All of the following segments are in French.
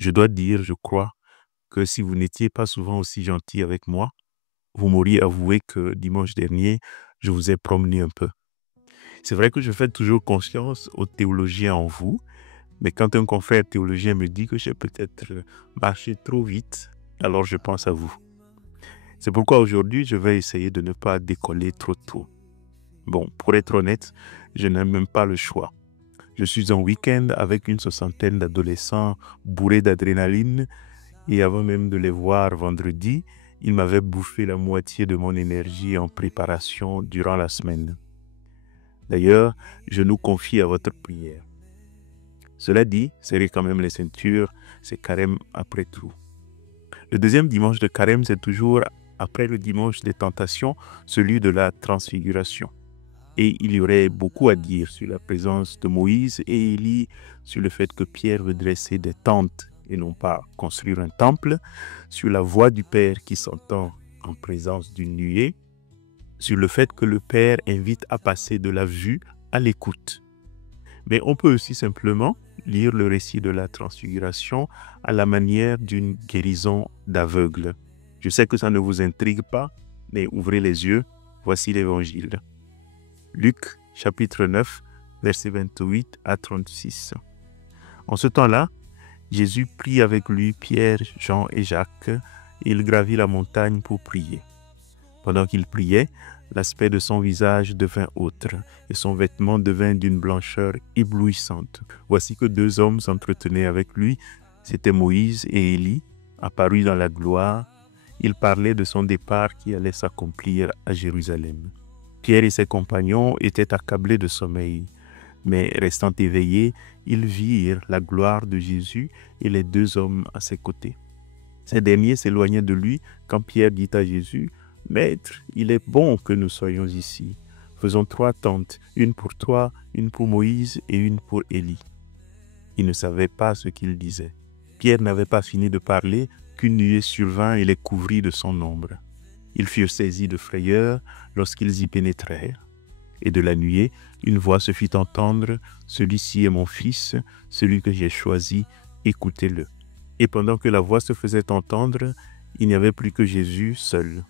Je dois dire, je crois, que si vous n'étiez pas souvent aussi gentil avec moi, vous m'auriez avoué que dimanche dernier, je vous ai promené un peu. C'est vrai que je fais toujours confiance aux théologiens en vous, mais quand un confrère théologien me dit que j'ai peut-être marché trop vite, alors je pense à vous. C'est pourquoi aujourd'hui, je vais essayer de ne pas décoller trop tôt. Bon, pour être honnête, je n'ai même pas le choix. Je suis en week-end avec une soixantaine d'adolescents bourrés d'adrénaline et avant même de les voir vendredi, ils m'avaient bouffé la moitié de mon énergie en préparation durant la semaine. D'ailleurs, je nous confie à votre prière. Cela dit, serrez quand même les ceintures, c'est carême après tout. Le deuxième dimanche de carême, c'est toujours après le dimanche des tentations, celui de la transfiguration. Et il y aurait beaucoup à dire sur la présence de Moïse et Élie, sur le fait que Pierre veut dresser des tentes et non pas construire un temple, sur la voix du Père qui s'entend en présence d'une nuée, sur le fait que le Père invite à passer de la vue à l'écoute. Mais on peut aussi simplement lire le récit de la transfiguration à la manière d'une guérison d'aveugle. Je sais que ça ne vous intrigue pas, mais ouvrez les yeux, voici l'Évangile. Luc, chapitre 9, versets 28 à 36. En ce temps-là, Jésus prit avec lui Pierre, Jean et Jacques, et il gravit la montagne pour prier. Pendant qu'il priait, l'aspect de son visage devint autre, et son vêtement devint d'une blancheur éblouissante. Voici que deux hommes s'entretenaient avec lui, c'étaient Moïse et Élie, apparus dans la gloire. Ils parlaient de son départ qui allait s'accomplir à Jérusalem. Pierre et ses compagnons étaient accablés de sommeil, mais restant éveillés, ils virent la gloire de Jésus et les deux hommes à ses côtés. Ces derniers s'éloignaient de lui quand Pierre dit à Jésus, « Maître, il est bon que nous soyons ici. Faisons 3 tentes, une pour toi, une pour Moïse et une pour Élie. » Ils ne savaient pas ce qu'il disait. Pierre n'avait pas fini de parler qu'une nuée survint et les couvrit de son ombre. Ils furent saisis de frayeur lorsqu'ils y pénétrèrent. Et de la nuée, une voix se fit entendre, « Celui-ci est mon fils, celui que j'ai choisi, écoutez-le. » Et pendant que la voix se faisait entendre, il n'y avait plus que Jésus seul.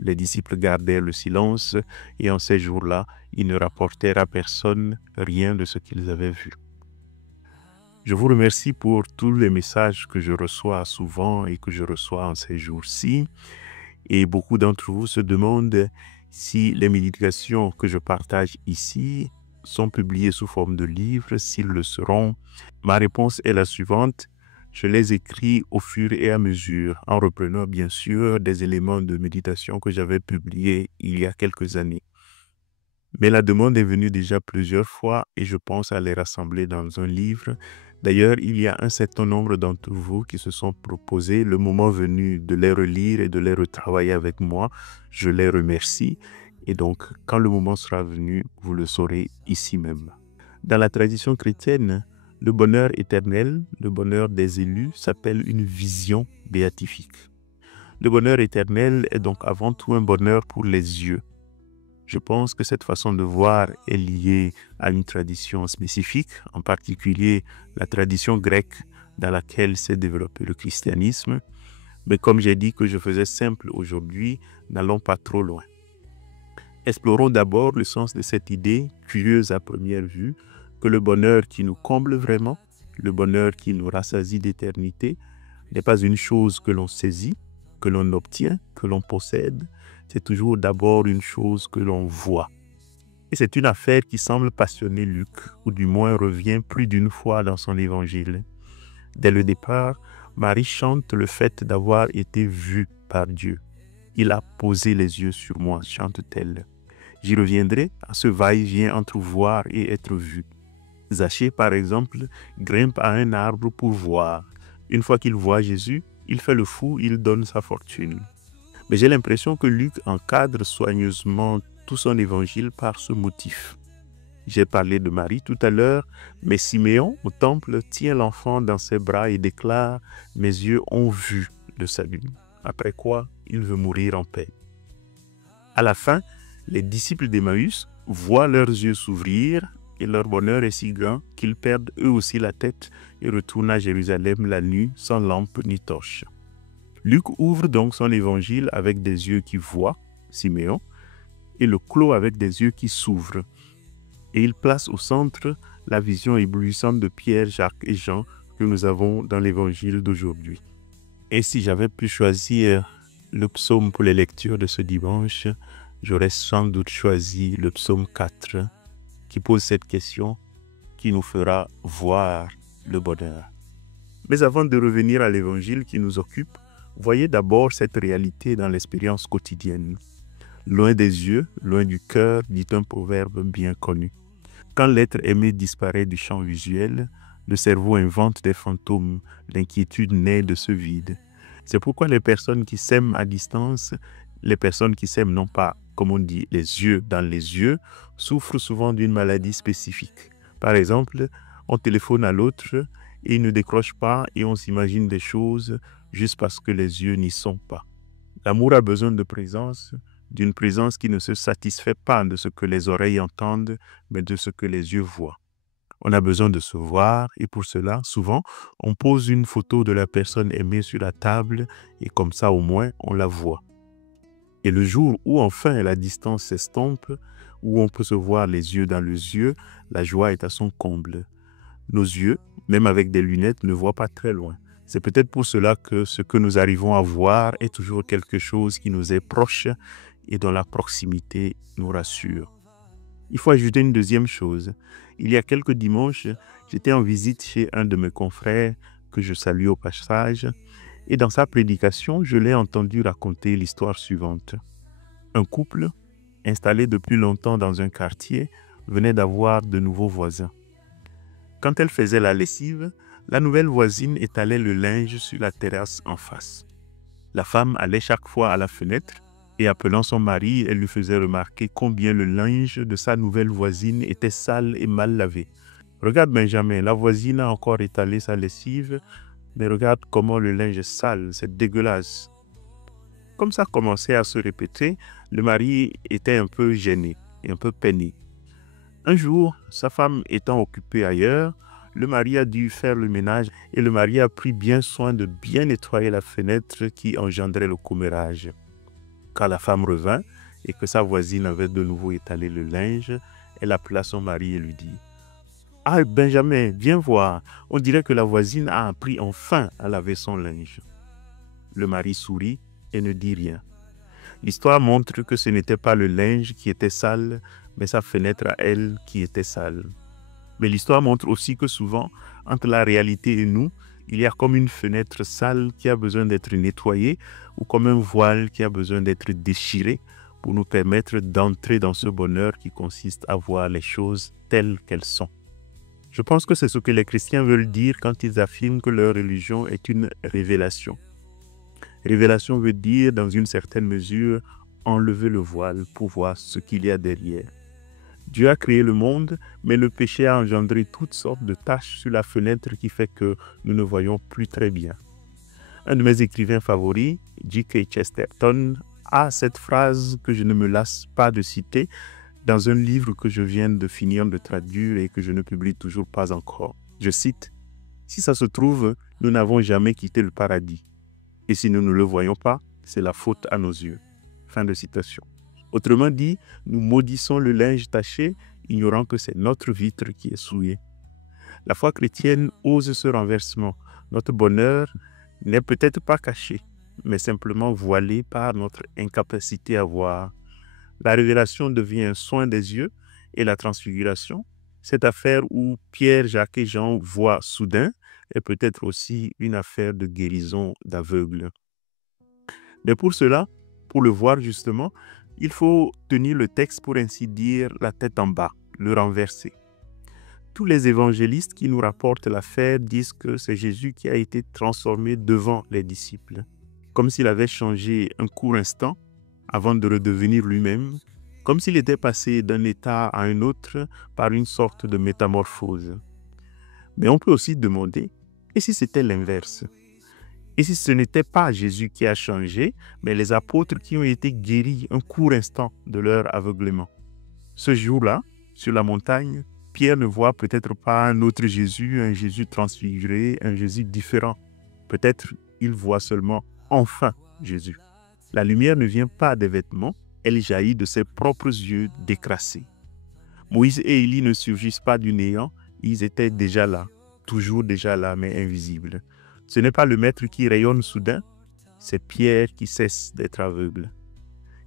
Les disciples gardèrent le silence, et en ces jours-là, ils ne rapportèrent à personne rien de ce qu'ils avaient vu. Je vous remercie pour tous les messages que je reçois souvent et que je reçois en ces jours-ci. Et beaucoup d'entre vous se demandent si les méditations que je partage ici sont publiées sous forme de livres, s'ils le seront. Ma réponse est la suivante. Je les écris au fur et à mesure, en reprenant bien sûr des éléments de méditation que j'avais publiés il y a quelques années. Mais la demande est venue déjà plusieurs fois et je pense à les rassembler dans un livre. D'ailleurs, il y a un certain nombre d'entre vous qui se sont proposés le moment venu de les relire et de les retravailler avec moi. Je les remercie et donc quand le moment sera venu, vous le saurez ici même. Dans la tradition chrétienne, le bonheur éternel, le bonheur des élus, s'appelle une vision béatifique. Le bonheur éternel est donc avant tout un bonheur pour les yeux. Je pense que cette façon de voir est liée à une tradition spécifique, en particulier la tradition grecque dans laquelle s'est développé le christianisme. Mais comme j'ai dit que je faisais simple aujourd'hui, n'allons pas trop loin. Explorons d'abord le sens de cette idée, curieuse à première vue, que le bonheur qui nous comble vraiment, le bonheur qui nous rassasie d'éternité, n'est pas une chose que l'on saisit, que l'on obtient, que l'on possède, c'est toujours d'abord une chose que l'on voit. Et c'est une affaire qui semble passionner Luc, ou du moins revient plus d'une fois dans son évangile. Dès le départ, Marie chante le fait d'avoir été vue par Dieu. Il a posé les yeux sur moi, chante-t-elle. J'y reviendrai à ce va-et-vient entre voir et être vu. Zachée, par exemple, grimpe à un arbre pour voir. Une fois qu'il voit Jésus, il fait le fou, il donne sa fortune. Mais j'ai l'impression que Luc encadre soigneusement tout son évangile par ce motif. J'ai parlé de Marie tout à l'heure, mais Siméon, au temple, tient l'enfant dans ses bras et déclare « Mes yeux ont vu le salut », après quoi il veut mourir en paix. À la fin, les disciples d'Emmaüs voient leurs yeux s'ouvrir et leur bonheur est si grand qu'ils perdent eux aussi la tête et retournent à Jérusalem la nuit sans lampe ni torche. Luc ouvre donc son évangile avec des yeux qui voient, Siméon, et le clôt avec des yeux qui s'ouvrent. Et il place au centre la vision éblouissante de Pierre, Jacques et Jean que nous avons dans l'évangile d'aujourd'hui. Et si j'avais pu choisir le psaume pour les lectures de ce dimanche, j'aurais sans doute choisi le psaume 4 qui pose cette question qui nous fera voir le bonheur. Mais avant de revenir à l'évangile qui nous occupe, voyez d'abord cette réalité dans l'expérience quotidienne. Loin des yeux, loin du cœur, dit un proverbe bien connu. Quand l'être aimé disparaît du champ visuel, le cerveau invente des fantômes, l'inquiétude naît de ce vide. C'est pourquoi les personnes qui s'aiment à distance, les personnes qui s'aiment non pas, comme on dit, les yeux dans les yeux, souffrent souvent d'une maladie spécifique. Par exemple, on téléphone à l'autre et il ne décroche pas et on s'imagine des choses juste parce que les yeux n'y sont pas. L'amour a besoin de présence, d'une présence qui ne se satisfait pas de ce que les oreilles entendent, mais de ce que les yeux voient. On a besoin de se voir et pour cela, souvent, on pose une photo de la personne aimée sur la table et comme ça au moins on la voit. Et le jour où enfin la distance s'estompe, où on peut se voir les yeux dans les yeux, la joie est à son comble. Nos yeux, même avec des lunettes, ne voient pas très loin. C'est peut-être pour cela que ce que nous arrivons à voir est toujours quelque chose qui nous est proche et dont la proximité nous rassure. Il faut ajouter une deuxième chose. Il y a quelques dimanches, j'étais en visite chez un de mes confrères que je salue au passage et dans sa prédication, je l'ai entendu raconter l'histoire suivante. Un couple, installé depuis longtemps dans un quartier, venait d'avoir de nouveaux voisins. Quand elle faisait la lessive, la nouvelle voisine étalait le linge sur la terrasse en face. La femme allait chaque fois à la fenêtre et appelant son mari, elle lui faisait remarquer combien le linge de sa nouvelle voisine était sale et mal lavé. « Regarde Benjamin, la voisine a encore étalé sa lessive, mais regarde comment le linge est sale, c'est dégueulasse. » Comme ça commençait à se répéter, le mari était un peu gêné et un peu peiné. Un jour, sa femme étant occupée ailleurs, le mari a dû faire le ménage et le mari a pris bien soin de bien nettoyer la fenêtre qui engendrait le commérage. Quand la femme revint et que sa voisine avait de nouveau étalé le linge, elle appela son mari et lui dit « Ah Benjamin, viens voir, on dirait que la voisine a appris enfin à laver son linge. » Le mari sourit et ne dit rien. L'histoire montre que ce n'était pas le linge qui était sale, mais sa fenêtre à elle qui était sale. Mais l'histoire montre aussi que souvent, entre la réalité et nous, il y a comme une fenêtre sale qui a besoin d'être nettoyée ou comme un voile qui a besoin d'être déchiré pour nous permettre d'entrer dans ce bonheur qui consiste à voir les choses telles qu'elles sont. Je pense que c'est ce que les chrétiens veulent dire quand ils affirment que leur religion est une révélation. Révélation veut dire, dans une certaine mesure, enlever le voile pour voir ce qu'il y a derrière. Dieu a créé le monde, mais le péché a engendré toutes sortes de taches sur la fenêtre qui fait que nous ne voyons plus très bien. Un de mes écrivains favoris, G.K. Chesterton, a cette phrase que je ne me lasse pas de citer dans un livre que je viens de finir de traduire et que je ne publie toujours pas encore. Je cite « Si ça se trouve, nous n'avons jamais quitté le paradis. Et si nous ne le voyons pas, c'est la faute à nos yeux. » Fin de citation. Autrement dit, nous maudissons le linge taché, ignorant que c'est notre vitre qui est souillée. La foi chrétienne ose ce renversement. Notre bonheur n'est peut-être pas caché, mais simplement voilé par notre incapacité à voir. La révélation devient un soin des yeux et la transfiguration, cette affaire où Pierre, Jacques et Jean voient soudain, est peut-être aussi une affaire de guérison d'aveugles. Mais pour cela, pour le voir justement, il faut tenir le texte, pour ainsi dire, la tête en bas, le renverser. Tous les évangélistes qui nous rapportent l'affaire disent que c'est Jésus qui a été transformé devant les disciples, comme s'il avait changé un court instant avant de redevenir lui-même, comme s'il était passé d'un état à un autre par une sorte de métamorphose. Mais on peut aussi demander, et si c'était l'inverse ? Et si ce n'était pas Jésus qui a changé, mais les apôtres qui ont été guéris un court instant de leur aveuglement? Ce jour-là, sur la montagne, Pierre ne voit peut-être pas un autre Jésus, un Jésus transfiguré, un Jésus différent. Peut-être il voit seulement enfin Jésus. La lumière ne vient pas des vêtements, elle jaillit de ses propres yeux décrassés. Moïse et Élie ne surgissent pas du néant, ils étaient déjà là, toujours déjà là, mais invisibles. Ce n'est pas le maître qui rayonne soudain, c'est Pierre qui cesse d'être aveugle.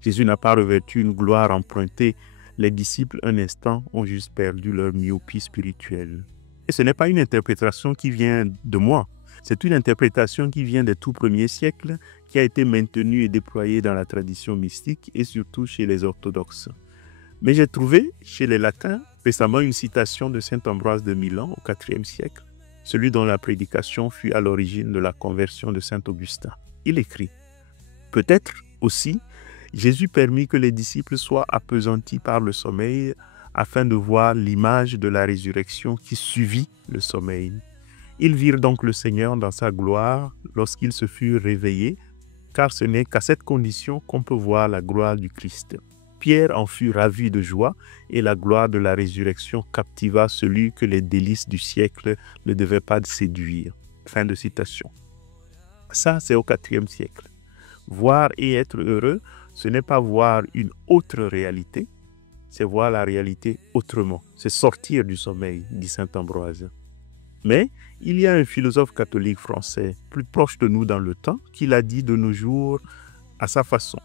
Jésus n'a pas revêtu une gloire empruntée. Les disciples, un instant, ont juste perdu leur myopie spirituelle. Et ce n'est pas une interprétation qui vient de moi. C'est une interprétation qui vient des tout premiers siècles, qui a été maintenue et déployée dans la tradition mystique et surtout chez les orthodoxes. Mais j'ai trouvé chez les latins récemment une citation de saint Ambroise de Milan au IVe siècle, celui dont la prédication fut à l'origine de la conversion de saint Augustin. Il écrit « Peut-être aussi, Jésus permit que les disciples soient appesantis par le sommeil afin de voir l'image de la résurrection qui suivit le sommeil. Ils virent donc le Seigneur dans sa gloire lorsqu'ils se furent réveillés, car ce n'est qu'à cette condition qu'on peut voir la gloire du Christ. Pierre en fut ravi de joie et la gloire de la résurrection captiva celui que les délices du siècle ne devaient pas séduire. » Fin de citation. Ça, c'est au IVe siècle. Voir et être heureux, ce n'est pas voir une autre réalité, c'est voir la réalité autrement. C'est sortir du sommeil, dit saint Ambroise. Mais il y a un philosophe catholique français, plus proche de nous dans le temps, qui l'a dit de nos jours à sa façon.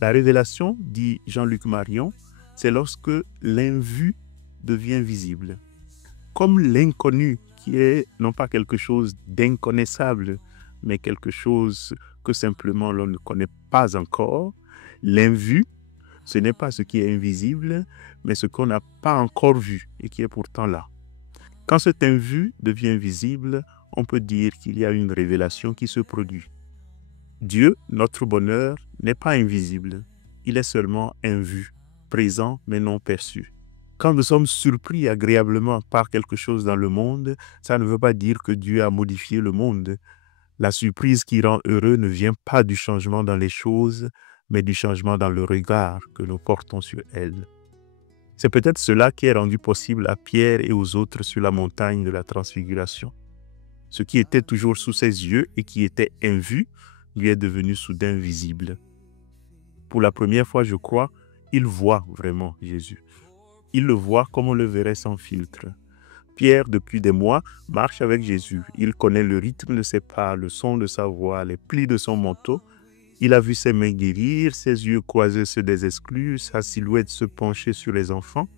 La révélation, dit Jean-Luc Marion, c'est lorsque l'invu devient visible. Comme l'inconnu, qui est non pas quelque chose d'inconnaissable, mais quelque chose que simplement l'on ne connaît pas encore, l'invu, ce n'est pas ce qui est invisible, mais ce qu'on n'a pas encore vu et qui est pourtant là. Quand cet invu devient visible, on peut dire qu'il y a une révélation qui se produit. Dieu, notre bonheur, n'est pas invisible, il est seulement invu, présent mais non perçu. Quand nous sommes surpris agréablement par quelque chose dans le monde, ça ne veut pas dire que Dieu a modifié le monde. La surprise qui rend heureux ne vient pas du changement dans les choses, mais du changement dans le regard que nous portons sur elles. C'est peut-être cela qui est rendu possible à Pierre et aux autres sur la montagne de la Transfiguration. Ce qui était toujours sous ses yeux et qui était invu, lui est devenu soudain visible. Pour la première fois, je crois, il voit vraiment Jésus. Il le voit comme on le verrait sans filtre. Pierre, depuis des mois, marche avec Jésus. Il connaît le rythme de ses pas, le son de sa voix, les plis de son manteau. Il a vu ses mains guérir, ses yeux croiser ceux des exclus, sa silhouette se pencher sur les enfants.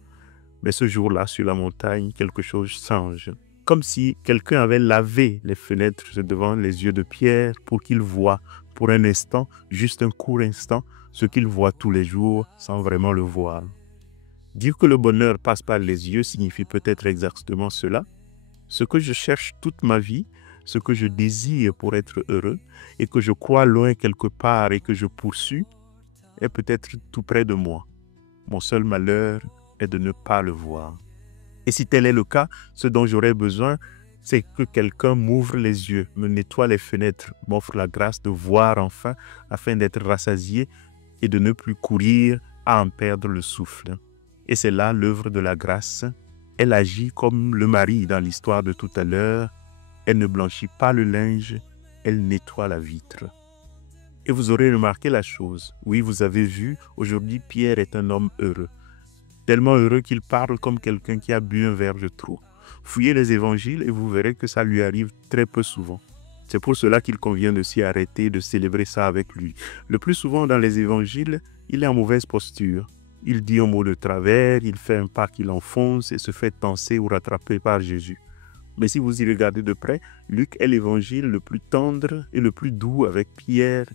Mais ce jour-là, sur la montagne, quelque chose change. Comme si quelqu'un avait lavé les fenêtres devant les yeux de Pierre pour qu'il voie, pour un instant, juste un court instant, ce qu'il voit tous les jours sans vraiment le voir. Dire que le bonheur passe par les yeux signifie peut-être exactement cela. Ce que je cherche toute ma vie, ce que je désire pour être heureux et que je crois loin quelque part et que je poursuis, est peut-être tout près de moi. Mon seul malheur est de ne pas le voir. Et si tel est le cas, ce dont j'aurais besoin, c'est que quelqu'un m'ouvre les yeux, me nettoie les fenêtres, m'offre la grâce de voir enfin afin d'être rassasié et de ne plus courir à en perdre le souffle. Et c'est là l'œuvre de la grâce. Elle agit comme le mari dans l'histoire de tout à l'heure. Elle ne blanchit pas le linge, elle nettoie la vitre. Et vous aurez remarqué la chose. Oui, vous avez vu, aujourd'hui Pierre est un homme heureux. Tellement heureux qu'il parle comme quelqu'un qui a bu un verre de trop. Fouillez les évangiles et vous verrez que ça lui arrive très peu souvent. C'est pour cela qu'il convient de s'y arrêter et de célébrer ça avec lui. Le plus souvent dans les évangiles, il est en mauvaise posture. Il dit un mot de travers, il fait un pas qu'il enfonce et se fait tancer ou rattraper par Jésus. Mais si vous y regardez de près, Luc est l'évangile le plus tendre et le plus doux avec Pierre.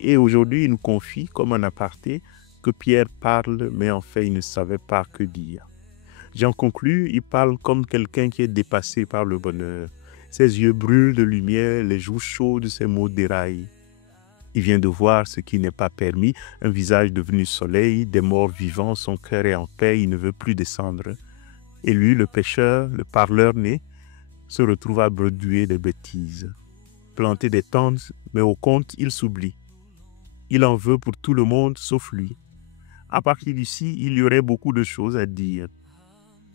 Et aujourd'hui, il nous confie, comme un aparté, que Pierre parle, mais en fait, il ne savait pas que dire. J'en conclus, il parle comme quelqu'un qui est dépassé par le bonheur. Ses yeux brûlent de lumière, les joues chaudes, ses mots déraillent. Il vient de voir ce qui n'est pas permis, un visage devenu soleil, des morts vivants, son cœur est en paix, il ne veut plus descendre. Et lui, le pécheur, le parleur né, se retrouve à bredouiller des bêtises. Planter des tentes, mais au compte, il s'oublie. Il en veut pour tout le monde, sauf lui. À partir d'ici, il y aurait beaucoup de choses à dire.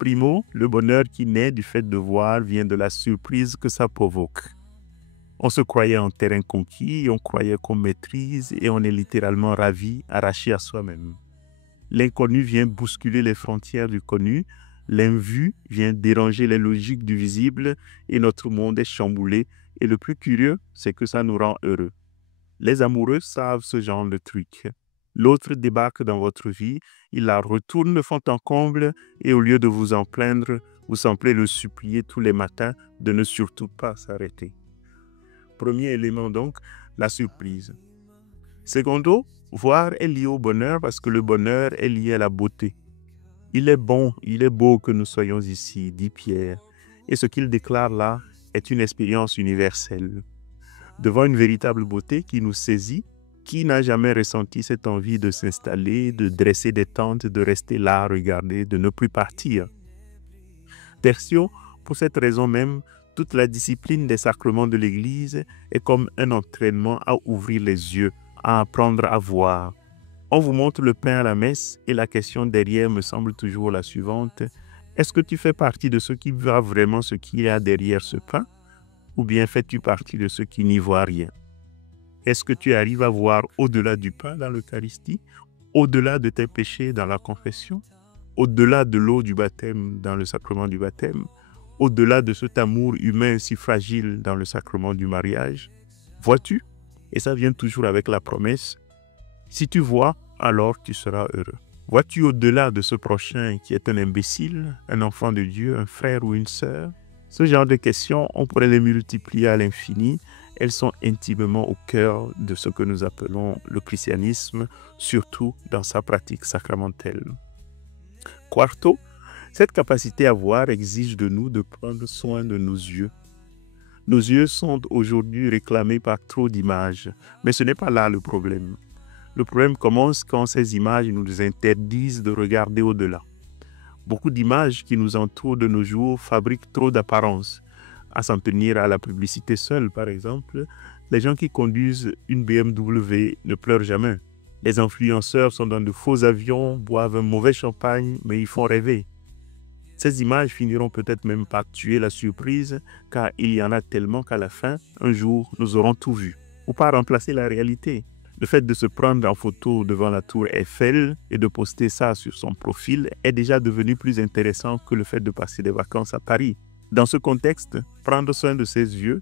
Primo, le bonheur qui naît du fait de voir vient de la surprise que ça provoque. On se croyait en terrain conquis, on croyait qu'on maîtrise et on est littéralement ravi, arraché à soi-même. L'inconnu vient bousculer les frontières du connu, l'invu vient déranger les logiques du visible et notre monde est chamboulé. Et le plus curieux, c'est que ça nous rend heureux. Les amoureux savent ce genre de truc. L'autre débarque dans votre vie, il la retourne de fond en comble et au lieu de vous en plaindre, vous semblez le supplier tous les matins de ne surtout pas s'arrêter. Premier élément donc, la surprise. Secondo, voir est lié au bonheur parce que le bonheur est lié à la beauté. Il est bon, il est beau que nous soyons ici, dit Pierre. Et ce qu'il déclare là est une expérience universelle. Devant une véritable beauté qui nous saisit, qui n'a jamais ressenti cette envie de s'installer, de dresser des tentes, de rester là à regarder, de ne plus partir? Tertio, pour cette raison même, toute la discipline des sacrements de l'Église est comme un entraînement à ouvrir les yeux, à apprendre à voir. On vous montre le pain à la messe et la question derrière me semble toujours la suivante. Est-ce que tu fais partie de ceux qui voient vraiment ce qu'il y a derrière ce pain? Ou bien fais-tu partie de ceux qui n'y voient rien? Est-ce que tu arrives à voir au-delà du pain dans l'Eucharistie, au-delà de tes péchés dans la confession, au-delà de l'eau du baptême dans le sacrement du baptême, au-delà de cet amour humain si fragile dans le sacrement du mariage? Vois-tu? Et ça vient toujours avec la promesse. Si tu vois, alors tu seras heureux. Vois-tu au-delà de ce prochain qui est un imbécile, un enfant de Dieu, un frère ou une sœur? Ce genre de questions, on pourrait les multiplier à l'infini. Elles sont intimement au cœur de ce que nous appelons le christianisme, surtout dans sa pratique sacramentelle. Quarto, cette capacité à voir exige de nous de prendre soin de nos yeux. Nos yeux sont aujourd'hui réclamés par trop d'images, mais ce n'est pas là le problème. Le problème commence quand ces images nous interdisent de regarder au-delà. Beaucoup d'images qui nous entourent de nos jours fabriquent trop d'apparence. À s'en tenir à la publicité seule, par exemple, les gens qui conduisent une BMW ne pleurent jamais. Les influenceurs sont dans de faux avions, boivent un mauvais champagne, mais ils font rêver. Ces images finiront peut-être même par tuer la surprise, car il y en a tellement qu'à la fin, un jour, nous aurons tout vu. Ou par remplacer la réalité. Le fait de se prendre en photo devant la tour Eiffel et de poster ça sur son profil est déjà devenu plus intéressant que le fait de passer des vacances à Paris. Dans ce contexte, prendre soin de ses yeux,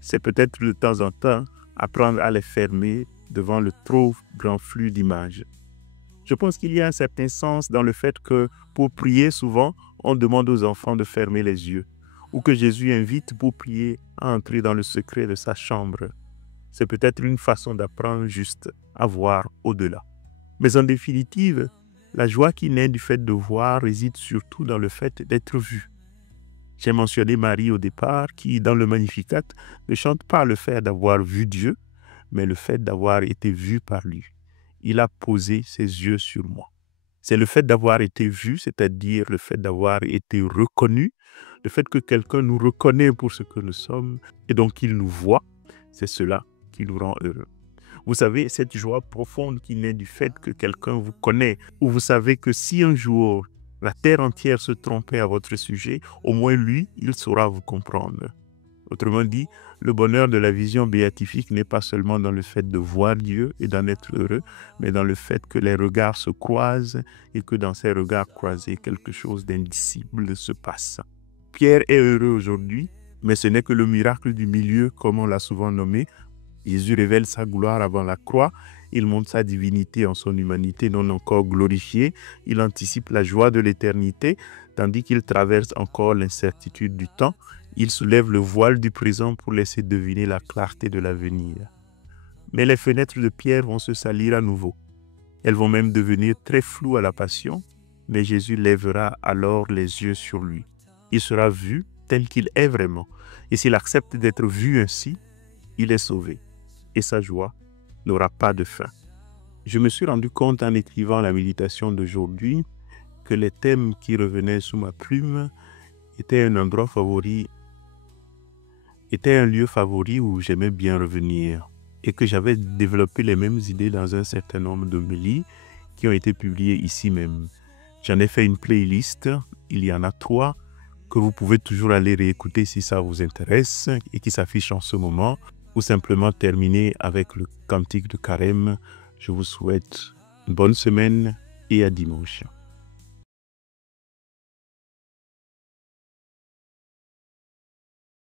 c'est peut-être de temps en temps apprendre à les fermer devant le trop grand flux d'images. Je pense qu'il y a un certain sens dans le fait que pour prier, souvent, on demande aux enfants de fermer les yeux, ou que Jésus invite pour prier à entrer dans le secret de sa chambre. C'est peut-être une façon d'apprendre juste à voir au-delà. Mais en définitive, la joie qui naît du fait de voir réside surtout dans le fait d'être vu. J'ai mentionné Marie au départ qui, dans le Magnificat, ne chante pas le fait d'avoir vu Dieu, mais le fait d'avoir été vu par lui. Il a posé ses yeux sur moi. C'est le fait d'avoir été vu, c'est-à-dire le fait d'avoir été reconnu, le fait que quelqu'un nous reconnaît pour ce que nous sommes et donc qu'il nous voit, c'est cela qui nous rend heureux. Vous savez, cette joie profonde qui naît du fait que quelqu'un vous connaît, où vous savez que si un jour la terre entière se trompait à votre sujet, au moins lui, il saura vous comprendre. Autrement dit, le bonheur de la vision béatifique n'est pas seulement dans le fait de voir Dieu et d'en être heureux, mais dans le fait que les regards se croisent et que dans ces regards croisés, quelque chose d'indicible se passe. Pierre est heureux aujourd'hui, mais ce n'est que le miracle du milieu, comme on l'a souvent nommé. Jésus révèle sa gloire avant la croix, il montre sa divinité en son humanité non encore glorifiée, il anticipe la joie de l'éternité, tandis qu'il traverse encore l'incertitude du temps, il soulève le voile du présent pour laisser deviner la clarté de l'avenir. Mais les fenêtres de Pierre vont se salir à nouveau. Elles vont même devenir très floues à la passion, mais Jésus lèvera alors les yeux sur lui. Il sera vu tel qu'il est vraiment, et s'il accepte d'être vu ainsi, il est sauvé. Et sa joie n'aura pas de fin. Je me suis rendu compte en écrivant la méditation d'aujourd'hui que les thèmes qui revenaient sous ma plume étaient un endroit favori, étaient un lieu favori où j'aimais bien revenir et que j'avais développé les mêmes idées dans un certain nombre d'homélies qui ont été publiées ici même. J'en ai fait une playlist il y en a 3 que vous pouvez toujours aller réécouter si ça vous intéresse et qui s'affichent en ce moment, ou simplement terminer avec le cantique de Carême. Je vous souhaite une bonne semaine et à dimanche.